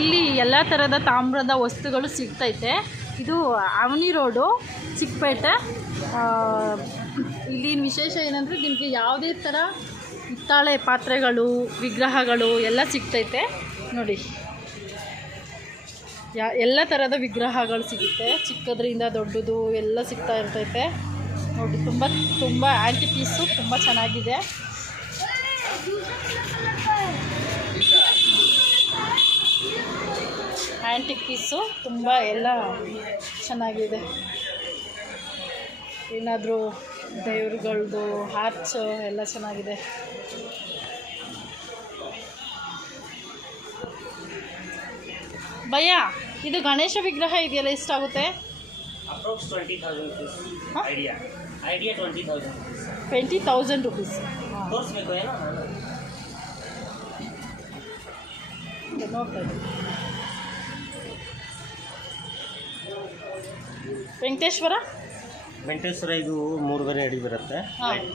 ಇಲ್ಲಿ ಎಲ್ಲ ಥರದ ತಾಮ್ರದ ವಸ್ತುಗಳು ಸಿಗ್ತೈತೆ. ಇದು ಅವನಿ ರೋಡು, ಚಿಕ್ಕಪೇಟೆ. ಇಲ್ಲಿನ ವಿಶೇಷ ಏನಂದರೆ ನಿಮಗೆ ಯಾವುದೇ ಥರ ಹಿತ್ತಾಳೆ ಪಾತ್ರೆಗಳು, ವಿಗ್ರಹಗಳು ಎಲ್ಲ ಸಿಗ್ತೈತೆ ನೋಡಿ. ಎಲ್ಲ ಥರದ ವಿಗ್ರಹಗಳು ಸಿಗುತ್ತೆ, ಚಿಕ್ಕದ್ರಿಂದ ದೊಡ್ಡದು ಎಲ್ಲ ಸಿಗ್ತಾ ಇರ್ತೈತೆ ನೋಡಿ. ತುಂಬ ಆ್ಯಂಟಿ ಪೀಸು ತುಂಬ ಚೆನ್ನಾಗಿದೆ. ಆ್ಯಂಟಿಕ್ ಪೀಸು ತುಂಬ ಎಲ್ಲ ಚೆನ್ನಾಗಿದೆ. ಏನಾದರೂ ದೇವ್ರುಗಳದ್ದು ಆರ್ಚ್ ಎಲ್ಲ ಚೆನ್ನಾಗಿದೆ. ಭಯ್ಯ, ಇದು ಗಣೇಶ ವಿಗ್ರಹ ಇದೆಯಲ್ಲ, ಎಷ್ಟಾಗುತ್ತೆ? Approx 20,000 rupees. Idea 20,000 rupees. 20,000 rupees. ತೋರಿಸ್ಬೇಕು ಏನೋ ನೋಡ್ತಾ ಇದ್ದೀನಿ. ವೆಂಕಟೇಶ್ವರ ಇದು 3.5 ಅಡಿ ಬರುತ್ತೆ.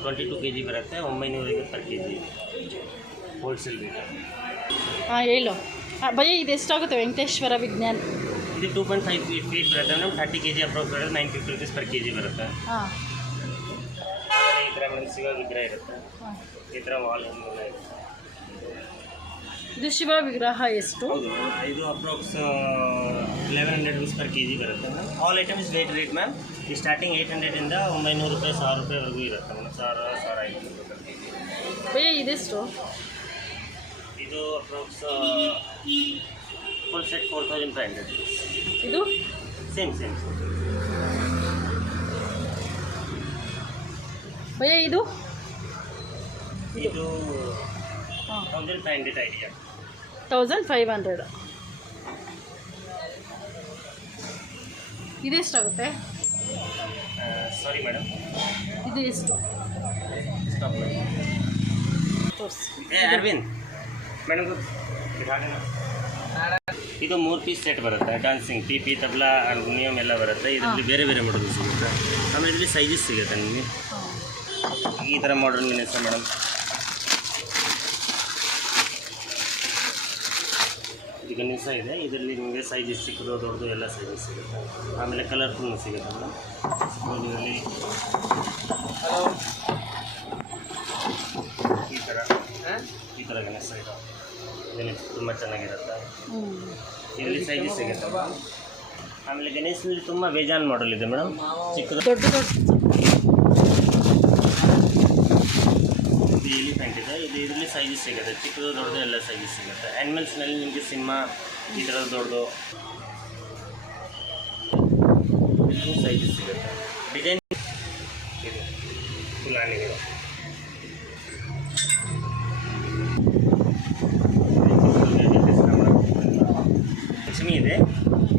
22 kg ಬರುತ್ತೆ. 950 per kg ಹೋಲ್ಸೇಲ್ ರೇಟ್. ಹೇಳು ಭಯ್ಯ, ಇದು ಎಷ್ಟಾಗುತ್ತೆ ವೆಂಕಟೇಶ್ವರ ವಿಜ್ಞಾನ್? ಇದು 2.5 feet ಬರುತ್ತೆ ಮೇಡಮ್. 30 kg ಅಪ್ರಾಕ್ಸ್ ಬರುತ್ತೆ. 950 rupees per kg ಬರುತ್ತೆ. ಈ ಥರ ಮೇಡಮ್ ಶಿವ ವಿಗ್ರಹ ಇರುತ್ತೆ. ಈ ಥರ ವಾಲ್ ಎಲ್ಲ ಇರುತ್ತೆ. ಇದು ಶಿವ ವಿಗ್ರಹ ಎಷ್ಟು? ಇದು ಅಪ್ರಾಕ್ಸ್ 1100 rupees per kg ಬರುತ್ತೆ madam. All items rate ma'am. ಈ ಸ್ಟಾರ್ಟಿಂಗ್ 800 ಇಂದ 900 ರೂಪಾಯಿ, 1000 ರೂಪಾಯಿವರೆಗೂ ಇರುತ್ತೆ ಮೇಡಮ್. 1,500 ರೂಪಾಯಿ per kg. ಭಯ್ಯ, ಇದೆಷ್ಟು? ಇದು ಅಪ್ರಾಕ್ಸ್ ಫುಲ್ ಸೆಟ್ 4,500 rupees. ಇದು ಸೇಮ್ ಭಯ್ಯ, ಇದು 1,500 ಐಡಿಯಾ. 1,500. ಇದೆಷ್ಟಾಗುತ್ತೆ? ಸಾರಿ ಮೇಡಮ್, ಇದು ಎಷ್ಟು? ತೋರಿಸಿ ಅರವಿಂದ್ ಮೇಡಮ್. ಇದು 3 ಪೀಸ್ ಸೆಟ್ ಬರುತ್ತೆ. ಡಾನ್ಸಿಂಗ್ ಪಿಪಿ, ತಬಲಾ, ಹಾರ್ಮೋನಿಯಂ ಎಲ್ಲ ಬರುತ್ತೆ. ಇದರಲ್ಲಿ ಬೇರೆ ಬೇರೆ ಮಾಡೋದು ಸಿಗುತ್ತೆ. ಆಮೇಲೆ ಇದರಲ್ಲಿ ಸೈಜಸ್ ಸಿಗುತ್ತೆ ನಿಮಗೆ. ಈ ಥರ ಮಾಡರ್ನ್ ಗಣೇಶ ಮೇಡಮ್. ಇದು ಗಣೇಶ ಇದೆ. ಇದರಲ್ಲಿ ನಿಮಗೆ ಸೈಜಸ್ ಚಿಕ್ಕದು ದೊಡ್ಡದು ಎಲ್ಲ ಸೈಜಸ್ ಸಿಗುತ್ತೆ. ಆಮೇಲೆ ಕಲರ್ಫುಲ್ ಸಿಗುತ್ತೆ ಮೇಡಮ್. ಇದರಲ್ಲಿ ಈ ಥರ ಗಣೇಶ ಇದೆ. ಗಣೇಶ ತುಂಬ ಚೆನ್ನಾಗಿರುತ್ತೆ. ಇದರಲ್ಲಿ ಸೈಜಸ್ ಸಿಗುತ್ತೆ. ಆಮೇಲೆ ಗಣೇಶನಲ್ಲಿ ತುಂಬ ಬೇಜಾನ್ ಮಾಡಲ್ ಇದೆ ಮೇಡಮ್. ಚಿಕ್ಕದು ದೊಡ್ಡ ಇದು ಎಲಿಫೆಂಟ್ ಇದೆ. ಇದರಲ್ಲಿ ಸೈಜಸ್ ಸಿಗುತ್ತೆ. ಚಿಕ್ಕದು ದೊಡ್ಡದು ಎಲ್ಲ ಸೈಜಸ್ ಸಿಗುತ್ತೆ. ಆ್ಯನಿಮಲ್ಸ್ನಲ್ಲಿ ನಿಮಗೆ ಸಿಂಹ, ಈ ಥರದ್ದು ದೊಡ್ಡದು ಇದು ಸೈಜಸ್ ಸಿಗುತ್ತೆ. ಡಿಸೈನ್ ಇದು ಫುಲ್ ಆನೆಗಳು. ಲಕ್ಷ್ಮಿ ಇದೆ.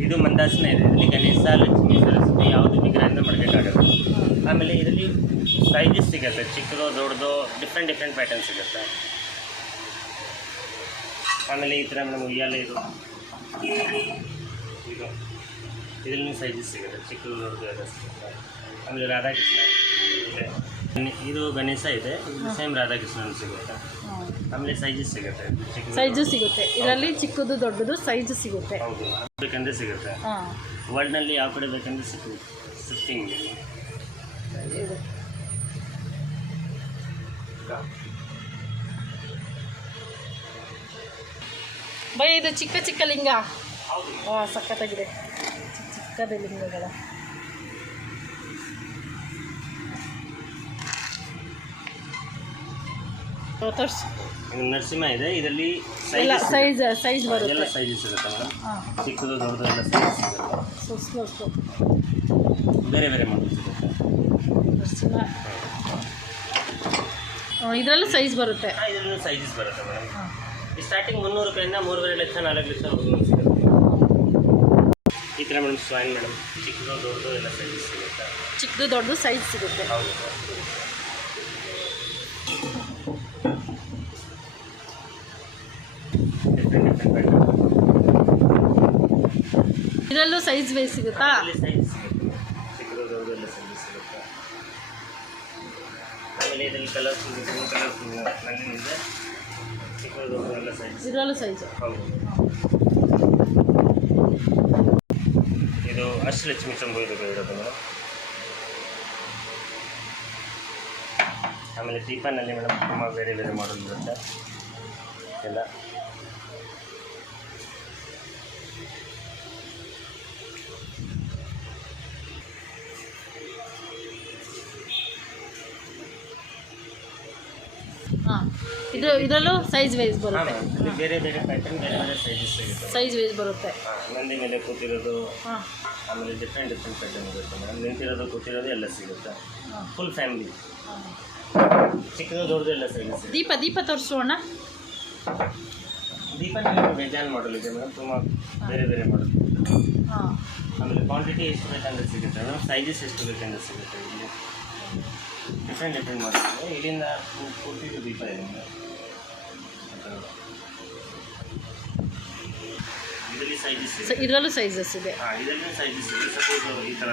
ಇದು ಮಂದಾಸನ ಇದೆ. ಇದರಲ್ಲಿ ಗಣೇಶ, ಲಕ್ಷ್ಮಿ, ಸರಸ್ವತಿ ಯಾವುದು ವಿಗ್ರಹದಿಂದ ಮಾಡಬೇಕಾಗುತ್ತೆ. ಆಮೇಲೆ ಇದರಲ್ಲಿ ಸೈಜಸ್ ಸಿಗುತ್ತೆ. ಚಿಕ್ಕದು ದೊಡ್ಡದು ಡಿಫ್ರೆಂಟ್ ಪ್ಯಾಟರ್ನ್ ಸಿಗುತ್ತೆ. ಆಮೇಲೆ ಈ ಥರ ನಮಗೆ ಉಯ್ಯಾಲೆ ಇದು ಇದರಲ್ಲಿ ಸೈಜಸ್ ಸಿಗುತ್ತೆ. ಚಿಕ್ಕದು ದೊಡ್ಡದು ಎಲ್ಲ ಸಿಗುತ್ತೆ. ಆಮೇಲೆ ರಾಧಾಕೃಷ್ಣ ಇದೆ. ಇದು ಗಣೇಶ ಇದೆ. ಇದು ಸೇಮ್ ರಾಧಾಕೃಷ್ಣ ಸಿಗುತ್ತೆ. ಆಮೇಲೆ ಸೈಜಸ್ ಸಿಗುತ್ತೆ. ಸೈಜು ಸಿಗುತ್ತೆ. ಇದರಲ್ಲಿ ಚಿಕ್ಕದು ದೊಡ್ಡದು ಸೈಜು ಸಿಗುತ್ತೆ. ಹೌದು, ಬೇಕಂದ್ರೆ ಸಿಗುತ್ತೆ. ವರ್ಲ್ಡ್ನಲ್ಲಿ ಯಾವ ಕಡೆ ಬೇಕಂದ್ರೆ ಶಿಫ್ಟಿಂಗ್ ಇದೆ. ಭಯ, ಇದು ಚಿಕ್ಕ ಲಿಂಗ. ಸಖತ್ತಾಗಿದೆ. ಚಿಕ್ಕದ ಲಿಂಗಗಳ ತೋರಿಸಿ. ನರಸಿಂಹ ಇದೆ. ಇದರಲ್ಲಿ ಸೈಜ್ ಬರುತ್ತೆ. ಎಲ್ಲ ಸೈಜಸ್ ಸಿಗುತ್ತೆ ಮೇಡಮ್. ಚಿಕ್ಕದು ದೊಡ್ಡದು ಎಲ್ಲ ಸೈಜಸ್ ಸಿಗುತ್ತೆ. ಬೇರೆ ಬೇರೆ ಮಾಡಲ್ ಸಿಗುತ್ತೆ. ನರಸಿಂಹ ಇದರಲ್ಲೂ ಸೈಜ್ ಬರುತ್ತೆ. ಇದರಲ್ಲೂ ಸೈಜಸ್ ಬರುತ್ತೆ ಮೇಡಮ್. ಸ್ಟಾರ್ಟಿಂಗ್ 300 ರೂಪಾಯಿಂದ 3.5 ಲಕ್ಷ 4 ಲಕ್ಷವರೆಗೂ ಸಿಗುತ್ತೆ. ಈ ಥರ ಮೇಡಮ್ ಸ್ವಾಯಿನ್ ಮೇಡಮ್. ಚಿಕ್ಕದು ದೊಡ್ಡದು ಎಲ್ಲ ಸೈಜಸ್ ಸಿಗುತ್ತೆ. ಚಿಕ್ಕದು ದೊಡ್ಡದು ಸೈಜ್ ಸಿಗುತ್ತೆ. ಹೌದು. ಇದರಲ್ಲೂ ಸೈಜ್ ಬೇಸ್ ಸಿಗುತ್ತಾ? ಸೈಜ್ ಸಿಗುತ್ತೆ. ಚಿಕ್ಕದು ದೊಡ್ಡದು ಎಲ್ಲ ಸೈಜಸ್ ಸಿಗುತ್ತೆ. ಆಮೇಲೆ ಇದರಲ್ಲಿ ಕಲರ್ಫುಲ್ ನಲ್ಲಿ ಚಿಕ್ಕದು ದೊಡ್ಡದು ಎಲ್ಲ ಸೈಜ್. ಇದರಲ್ಲೂ ಸೈಜ್. ಹೌದು. ಅಷ್ಟಲಕ್ಷ್ಮಿ ಚಂಬು ಇದು ಇರೋದು ಮೇಡಮ್. ಆಮೇಲೆ ದೀಪನಲ್ಲಿ ಮೇಡಮ್ ತುಂಬ ಬೇರೆ ಬೇರೆ ಮಾಡಲ್ ಬರುತ್ತೆ ಎಲ್ಲ. ಹಾಂ, ಇದರಲ್ಲೂ ಸೈಜ್ ವೈಸ್ ಬರುತ್ತೆ. ಇಲ್ಲಿ ಬೇರೆ ಬೇರೆ ಪ್ಯಾಟರ್ನ್, ಬೇರೆ ಬೇರೆ ಸೈಜಸ್ ಸಿಗುತ್ತೆ. ಸೈಜ್ ವೈಸ್ ಬರುತ್ತೆ. ನಂದಿ ಮೇಲೆ ಕೂತಿರೋದು, ಹಾಂ, ಆಮೇಲೆ ಡಿಫ್ರೆಂಟ್ ಪ್ಯಾಟರ್ನ್ ಇರುತ್ತೆ ಮೇಡಮ್. ನಿಂತಿರೋದು ಕೂತಿರೋದು ಎಲ್ಲ ಸಿಗುತ್ತೆ. ಫುಲ್ ಫ್ಯಾಮಿಲಿ, ಚಿಕ್ಕದು ದೊಡ್ಡದು ಎಲ್ಲ ಸೈಜಸ್. ದೀಪ ತೋರಿಸೋಣ. ದೀಪನಲ್ಲಿ ಬೇಜಾನ್ ಮಾಡಲ್ ಇದೆ ಮೇಡಮ್, ತುಂಬ ಬೇರೆ ಬೇರೆ ಮಾಡಲ್. ಹಾಂ, ಆಮೇಲೆ ಕ್ವಾಂಟಿಟಿ ಎಷ್ಟು ಬೇಕಂದ್ರೆ ಸಿಗುತ್ತೆ ಮೇಡಮ್, ಸೈಜಸ್ ಎಷ್ಟು ಬೇಕಂದ್ರೆ ಸಿಗುತ್ತೆ. ಇಲ್ಲಿ ಡಿಫ್ರೆಂಟ್ ಮಾಡಲ್ ಇದೆ. ಇಲ್ಲಿಂದ ಕೂತಿದ್ದು ದೀಪ ಇದೆ ಮೇಡಮ್. ಇದರಲ್ಲಿ ಸೈಜಸ್ ಇದೆ. ಇದರಲ್ಲೂ ಸೈಜಸ್ ಇದೆ. ಹಾಂ, ಇದರಲ್ಲಿ ಸೈಜಸ್ ಇದೆ. ಸಪೋಸ್ ಈ ಥರ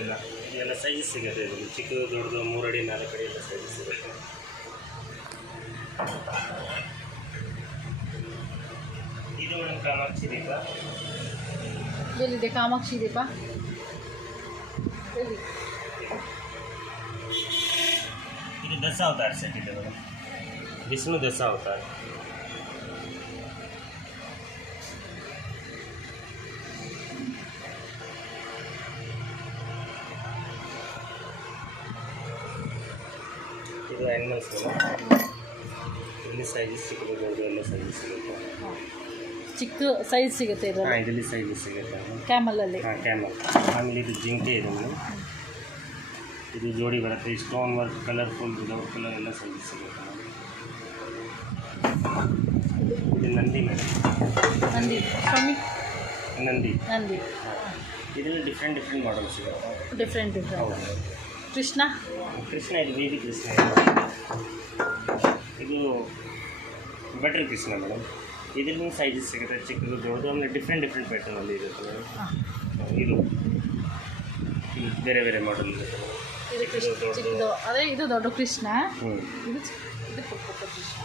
ಇಲ್ಲ, ಇದೆಲ್ಲ ಸೈಜಸ್ ಸಿಗುತ್ತೆ. ಇದರಲ್ಲಿ ಚಿಕ್ಕದು ದೊಡ್ಡದು 3 ಅಡಿ 4 ಅಡಿ ಎಲ್ಲ ಸೈಜಸ್ ಸಿಗುತ್ತೆ. ಇದು ಮೇಡಮ್ ಕಾಮಾಕ್ಷಿ ದೀಪ. ಎಲ್ಲಿದೆ ಕಾಮಾಕ್ಷಿ ದೀಪ? ಇದು ದಶಾವತಾರ ಸೆಟ್ ಇದೆ ಮೇಡಮ್, ವಿಷ್ಣು ದಶಾವತಾರ. ಇದು ಆ್ಯನಿಮಲ್ಸ್ ಮೇಡಮ್. ಇಲ್ಲಿ ಸೈಜಸ್ ಚಿಕ್ಕದು ದೊಡ್ಡದು ಎಲ್ಲ ಸೈಜಸ್ ಸಿಗುತ್ತೆ. ಚಿಕ್ಕ ಸೈಜ್ ಸಿಗುತ್ತೆ ಹಾಂ, ಇದರಲ್ಲಿ. ಇದರಲ್ಲಿ ಸೈಜಸ್ ಸಿಗುತ್ತೆ. ಕ್ಯಾಮಲಲ್ಲಿ. ಹಾಂ, ಕ್ಯಾಮಲ್. ಆಮೇಲೆ ಇದು ಜಿಂಕೆ ಇದೆ ಮೇಡಮ್. ಇದು ಜೋಡಿ ಬರುತ್ತೆ. Stone work, colourful, without colour ಎಲ್ಲ ಸೈಜಸ್ ಸಿಗುತ್ತೆ ಮೇಡಮ್. ಇದು ನಂದಿ ಮೇಡಮ್. ನಂದಿ ಸ್ವಾಮಿ. ನಂದಿ. ಇದರಲ್ಲಿ ಡಿಫ್ರೆಂಟ್ ಮಾಡಲ್ ಸಿಗುತ್ತೆ. ಡಿಫ್ರೆಂಟ್. ಹೌದು. ಕೃಷ್ಣ ಇದು ಬೇಬಿ ಕೃಷ್ಣ ಇದು ಬಟರ್ ಕೃಷ್ಣ ಮೇಡಮ್. ಇದರಲ್ಲಿ ಸೈಜಸ್ ಸಿಗುತ್ತೆ, ಚಿಕ್ಕದು ದೊಡ್ಡದು. ಆಮೇಲೆ ಡಿಫ್ರೆಂಟ್ ಪ್ಯಾಟರ್ನಲ್ಲಿ ಇರುತ್ತೆ ಮೇಡಮ್. ಇದು ಬೇರೆ ಬೇರೆ ಮಾಡಲ್ ಇರುತ್ತೆ ಮೇಡಮ್. ಇದು ಚಿಕ್ಕದು, ಅದೇ ಇದು ದೊಡ್ಡ ಕೃಷ್ಣ. ಹ್ಞೂ, ಇದು ಪುಟ್ಟ ಕೃಷ್ಣ.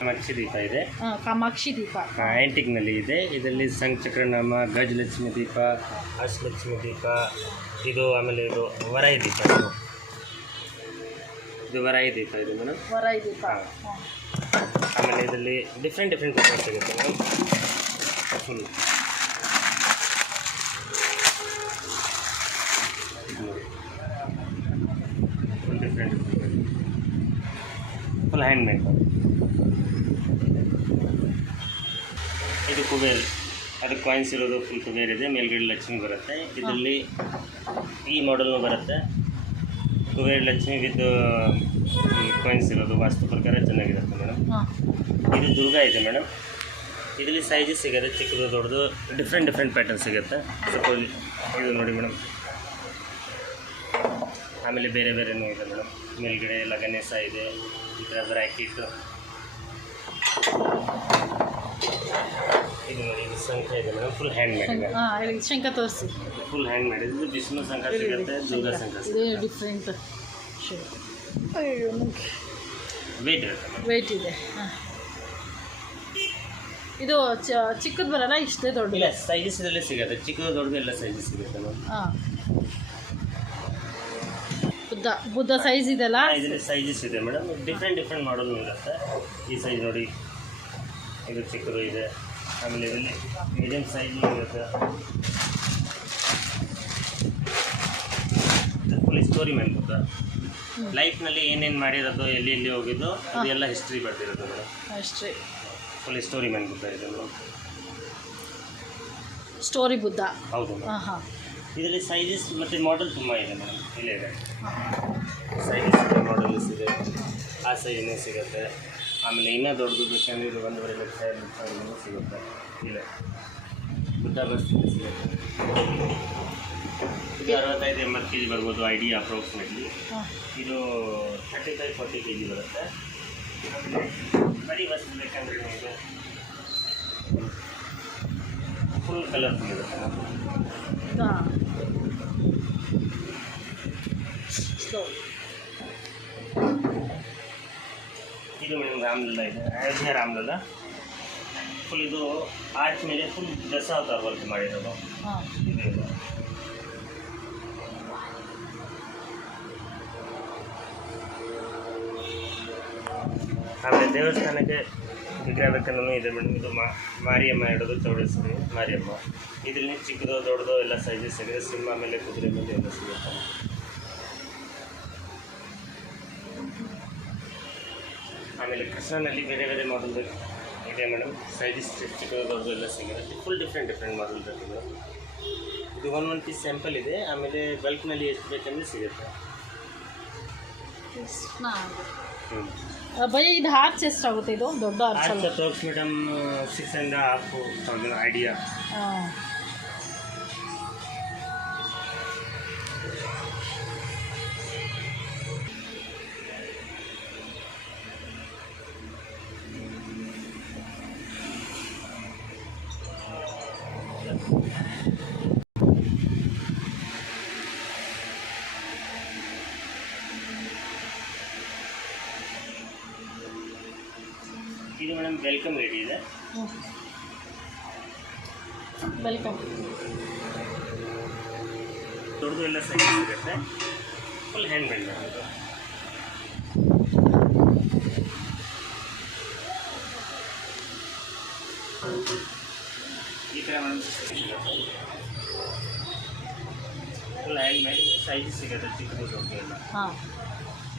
ಕಾಮಾಕ್ಷಿ ದೀಪ ಇದೆ. ಕಾಮಾಕ್ಷಿ ದೀಪ ಆ್ಯಂಟಿಕ್ನಲ್ಲಿ ಇದೆ. ಇದರಲ್ಲಿ ಸಂಚಕ್ರನಾಮ, ಗಜಲಕ್ಷ್ಮಿ ದೀಪ, ಅಷ್ಟಲಕ್ಷ್ಮಿ ದೀಪ, ಇದು ಆಮೇಲೆ ಇದು ವರಾಯಿ ದೀಪ. ಇದು ವರಾಯಿ ದೀಪ ಇದೆ ಮೇಡಮ್. ವರಾಯಿ ದೀಪ. ಆಮೇಲೆ ಇದರಲ್ಲಿ ಡಿಫ್ರೆಂಟ್ ಕಲರ್ ಸಿಗುತ್ತೆ madam. Full different, full hand made. ಇದು ಕುಬೇರ್, ಅದು ಕಾಯಿನ್ಸ್ ಇರೋದು ಫುಲ್ ಕುಬೇರ್ ಇದೆ. ಮೇಲ್ಗಡೆ ಲಕ್ಷ್ಮಿ ಬರುತ್ತೆ. ಇದರಲ್ಲಿ ಈ ಮಾಡಲ್ನು ಬರುತ್ತೆ, ಕುಬೇರ್ ಲಕ್ಷ್ಮಿ ವಿತ್ ಕಾಯಿನ್ಸ್ ಇರೋದು. ವಾಸ್ತು ಪ್ರಕಾರ ಚೆನ್ನಾಗಿರುತ್ತೆ ಮೇಡಮ್. ಇದು ದುರ್ಗಾ ಇದೆ ಮೇಡಮ್. ಇದರಲ್ಲಿ ಸೈಜಸ್ ಸಿಗುತ್ತೆ, ಚಿಕ್ಕದು ದೊಡ್ಡದು, ಡಿಫ್ರೆಂಟ್ ಪ್ಯಾಟರ್ನ್ ಸಿಗುತ್ತೆ. ಸಪೋಸ್ ಇದು ನೋಡಿ ಮೇಡಮ್. ಆಮೇಲೆ ಬೇರೆ ಬೇರೆನೂ ಇದೆ ಮೇಡಮ್. ಮೇಲ್ಗಡೆ ಎಲ್ಲ ಗಣೇಶ ಇದೆ, ಈ ಥರ ಬ್ರ್ಯಾಕೆಟ್. ಇದು ನೋಡಿ, ಇದು ಶಂಖ ಇದೆ ಮೇಡಮ್, ಫುಲ್ ಹ್ಯಾಂಡ್ ಮೇಡ್ ಇದೆ. ಶಂಖ ತೋರಿಸಿ. ಫುಲ್ ಹ್ಯಾಂಡ್ ಮೇಡ್ ಇದು. ವಿಷ್ಣು ಶಂಖ ಸಿಗುತ್ತೆ, ದುರ್ಗಾ ಶಂಖ ಇದು ಸಿಗುತ್ತೆ. ಡಿಫ್ರೆಂಟ್ ವೇಟ್ ಇರುತ್ತೆ. ವೆಯ್ಟ್ ಇದೆ. ಇದು ಚಿಕ್ಕದು ಬರಲ್ಲ, ಇಷ್ಟೇ ದೊಡ್ಡ. ಇಲ್ಲ, ಸೈಜಸ್ ಇದರಲ್ಲಿ ಸಿಗುತ್ತೆ, ಚಿಕ್ಕದು ದೊಡ್ಡದು ಎಲ್ಲ ಸೈಜಸ್ ಸಿಗುತ್ತೆ ಮೇಡಮ್. ಹಾಂ, ಬುದ್ಧ ಸೈಜ್ ಇದೆಲ್ಲ. ಇದರಲ್ಲಿ ಸೈಜಸ್ ಇದೆ ಮೇಡಮ್, ಡಿಫ್ರೆಂಟ್ ಮಾಡಲ್ ಇರುತ್ತೆ. ಈ ಸೈಜ್ ನೋಡಿ, ಇದು ಚಿಕ್ಕದು ಇದೆ. ಆಮೇಲೆ ಇದರಲ್ಲಿ ಮೀಡಿಯಮ್ ಸೈಜು ಇರುತ್ತೆ. Full story man Buddha. ಲೈಫ್ನಲ್ಲಿ ಏನೇನು ಮಾಡಿರೋದು, ಎಲ್ಲಿ ಹೋಗಿದ್ದು, ಅದೆಲ್ಲ ಹಿಸ್ಟ್ರಿ ಬರ್ತಿರೋದು ಮೇಡಮ್. ಅಷ್ಟೇ. ಫುಲ್ ಸ್ಟೋರಿ ಮ್ಯಾನ್ ಬುದ್ಧ ಇದೆ ಮೇಡಮ್. ಸ್ಟೋರಿ ಬುದ್ಧ. ಹೌದು ಮೇಡಮ್. ಹಾಂ. ಇದರಲ್ಲಿ ಸೈಜಸ್ ಮತ್ತು ಮಾಡೆಲ್ ತುಂಬ ಇದೆ ಮೇಡಮ್. ಇಲ್ಲೇ ಇದೆ ಸೈಜಸ್ ಇದೆ, ಮಾಡೆಲ್ಸ್ ಇದೆ. ಆ ಸೈಜ್ ಸಿಗುತ್ತೆ. ಆಮೇಲೆ ಇನ್ನೂ ದೊಡ್ಡದು ಬೇಕಂದರೆ ಇದು 1.5 ಲಕ್ಷ 2 ಲಕ್ಷ ಸಿಗುತ್ತೆ. ಇಲ್ಲ, ಬುದ್ಧ ಬರ್ತಿದೆ ಸಿಗುತ್ತೆ. ಇದು 65-80 kg ಬರ್ಬೋದು, ಐಡಿಯಾ ಅಪ್ರಾಕ್ಸಿಮೇಟ್ಲಿ. ಇದು 35-40 kg ಬರುತ್ತೆ. ಬರೀ ವಸ್ತು ಬೇಕಂದ್ರೆ ಇದು ಫುಲ್ ಕಲರ್ಫುಲ್ ಇರುತ್ತೆ. ಇದು ಮೇಡಮ್ ರಾಮ್ಲಲ್ಲ ಇದೆ, ಅಯೋಧ್ಯೆ ರಾಮ್ಲಲ್ಲ. ಫುಲ್ ಇದು ಆರ್ಚ್ ಮೇಲೆ ಫುಲ್ ದಸಾವತಾರ ವರ್ಕ್ ಮಾಡಿರೋದು. ಹಾಂ ಇದು ಆಮೇಲೆ ದೇವಸ್ಥಾನಕ್ಕೆ ವಿಗ್ರಹ ಬೇಕನ್ನೂ ಇದೆ ಮೇಡಮ್. ಇದು ಮಾರಿಯಮ್ಮ ಇಡೋದು ಚೌಡೇಶ್ವರಿ ಮಾರಿಯಮ್ಮ. ಇದರಲ್ಲಿ ಚಿಕ್ಕದು ದೊಡ್ಡದು ಎಲ್ಲ ಸೈಜಸ್ ಸಿಗುತ್ತೆ. ಸಿಂಹ ಮೇಲೆ ಕುದುರೆ ಮೇಲೆ ಎಲ್ಲ ಸಿಗುತ್ತೆ. ಆಮೇಲೆ ಕೃಷ್ಣನಲ್ಲಿ ಬೇರೆ ಬೇರೆ ಮಾಡೆಲ್ ಇದೆ ಮೇಡಮ್. ಸೈಜಸ್ ಚಿಕ್ಕದು ದೊಡ್ಡದು ಎಲ್ಲ ಸಿಗುತ್ತೆ. ಫುಲ್ ಡಿಫ್ರೆಂಟ್ ಮಾಡೆಲ್ ಇದೆ. ಇದು ಒಂದು ಪೀಸ್ ಸ್ಯಾಂಪಲ್ ಇದೆ. ಆಮೇಲೆ ಬಲ್ಕ್ನಲ್ಲಿ ಎಷ್ಟು ಬೇಕಂದ್ರೆ ಸಿಗುತ್ತೆ. ಭಯ ಇದು ಆರ್ಚ್ ಎಷ್ಟಾಗುತ್ತೆ? ಇದು ದೊಡ್ಡ ಆರ್ಚ್ ಅಲ್ಲ? Approx madam 6,500 idea. ಹಾಂ ಇದು ಮೇಡಮ್ ವೆಲ್ಕಮ್ ರೆಡಿ ಇದೆ. ವೆಲ್ಕಮ್. ದೊಡ್ಡದು ಎಲ್ಲ ಸೈಜ್ ಸಿಗುತ್ತೆ. ಫುಲ್ ಹ್ಯಾಂಡ್ ಮೇಡ್ ಮಾಡೋದು. ಈ ಥರ madam full hand made size ಸಿಗುತ್ತೆ. ಚಿಕ್ಕದು ದೊಡ್ಡದು ಎಲ್ಲ. ಹಾಂ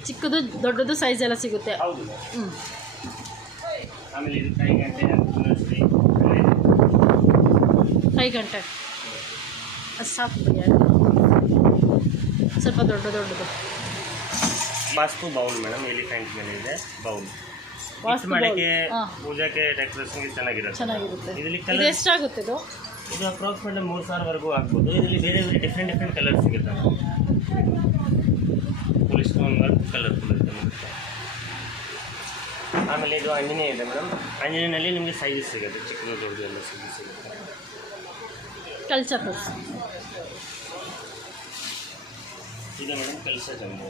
ಚಿಕ್ಕದು ದೊಡ್ಡದು ಸೈಜ್ ಎಲ್ಲ ಸಿಗುತ್ತೆ. ಹೌದು. ಹ್ಞೂ ಆಮೇಲೆ ಇದು 5 ಗಂಟೆ ತುಳಸಿ 5 ಗಂಟೆ ಅದು ಸಾಕು ಭಯ. ಸ್ವಲ್ಪ ದೊಡ್ಡದು ವಾಸ್ತು ಬೌಲ್ ಮೇಡಮ್. ಎಲಿಫೆಂಟ್ ಮೇಲೆ ಇದೆ ಬೌಲ್. ವಾಸ್ತು ಮಾಡಕ್ಕೆ ಹಾಂ ಪೂಜಾಕ್ಕೆ ಡೆಕೋರೇಷನ್ಗೆ ಚೆನ್ನಾಗಿರುತ್ತೆ. ಇದರಲ್ಲಿ ಇದು ಕಲರ್ ಎಷ್ಟಾಗುತ್ತೆ? ಇದು ಅಪ್ರಾಕ್ಸಿಮೇಟ್ 3,000ವರೆಗೂ ಆಗ್ಬೋದು. ಇದರಲ್ಲಿ ಬೇರೆ ಬೇರೆ ಡಿಫ್ರೆಂಟ್ ಕಲರ್ ಸಿಗುತ್ತೆ. ಫುಲ್ ಸ್ಟೋನ್ ವರ್ಕ್ ಕಲರ್ಫುಲ್ ಇರುತ್ತೆ. ಆಮೇಲೆ ಇದು ಆಂಜನೇಯ ಇದೆ ಮೇಡಮ್. ಆಂಜನೇಯನಲ್ಲಿ ನಿಮಗೆ ಸೈಜಸ್ ಸಿಗುತ್ತೆ. ಚಿಕ್ಕದು ದೊಡ್ಡದು ಎಲ್ಲ ಸೈಜಸ್ ಸಿಗುತ್ತೆ. ಕಲ್ಚ ಇದೆ ಮೇಡಮ್ ಕಲಶ ಜಂಬು.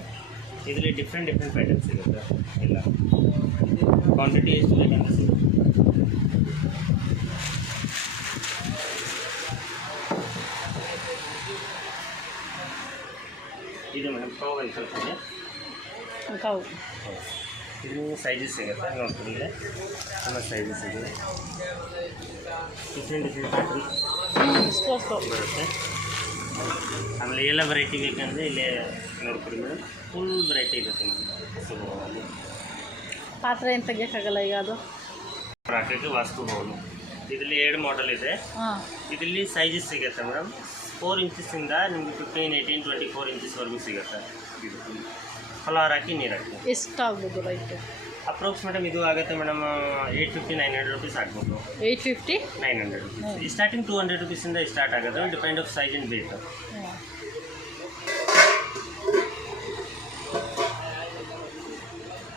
ಇದರಲ್ಲಿ ಡಿಫ್ರೆಂಟ್ ಪ್ಯಾಟರ್ನ್ ಸಿಗುತ್ತೆ. ಎಲ್ಲ ಕ್ವಾಂಟಿಟಿ ಎಷ್ಟು ಬೇಕಂತ ಸಿಗುತ್ತೆ. ಇದು ಮೇಡಮ್ ಕಾವು ಅಂತ ಸ್ವಲ್ಪ ಇದೆ. ಕಾವು ಇದು ಸೈಜಸ್ ಸಿಗುತ್ತೆ. ನೋಡ್ಕೊಂಡಿದೆ ತುಂಬ ಸೈಜಸ್ ಇದೆ. ಡಿಫ್ರೆಂಟ್ ಪ್ಯಾಟರ್ನ್ ಬರುತ್ತೆ. ಆಮೇಲೆ ಎಲ್ಲ ವೆರೈಟಿ ಬೇಕಂದರೆ ಇಲ್ಲೇ ನೋಡ್ಕೊಡಿ ಮೇಡಮ್. ಫುಲ್ ವೆರೈಟಿ ಇರುತ್ತೆ ಮೇಡಮ್. ಪಾತ್ರೆ ಏನು ತೆಗಿಯೋಕ್ಕಾಗಲ್ಲ ಈಗ ಅದು ಹಾಕಕ್ಕೆ ವಾಸ್ತು ಬೌಲು. ಇದರಲ್ಲಿ 2 ಮಾಡೆಲ್ ಇದೆ. ಹಾಂ ಇದರಲ್ಲಿ ಸೈಜಸ್ ಸಿಗುತ್ತೆ ಮೇಡಮ್. 4 ಇಂಚಿಂದ ನಿಮಗೆ 15, 18, 24 ಇಂಚಸ್ವರೆಗೂ ಸಿಗುತ್ತೆ. ಇದು ಫಲಾರ್ ಹಾಕಿ ನೀರು ಹಾಕಿ. ಎಷ್ಟಾಗ್ಬೋದು ರೈಟು? ಅಪ್ರಾಕ್ಸ್ ಮೇಡಮ್ ಇದು ಆಗುತ್ತೆ ಮೇಡಮ್ 850-900 ರುಪೀಸ್ ಆಗ್ಬೋದು. 850 900 ರುಪೀಸ್. ಸ್ಟಾರ್ಟಿಂಗ್ 200 ರುಪೀಸಿಂದ ಸ್ಟಾರ್ಟ್ ಆಗುತ್ತೆ. ಡಿಪೆಂಡ್ ಆಫ್ ಸೈಜ್ ಇನ್ ಬೇಕು. ಹಾಂ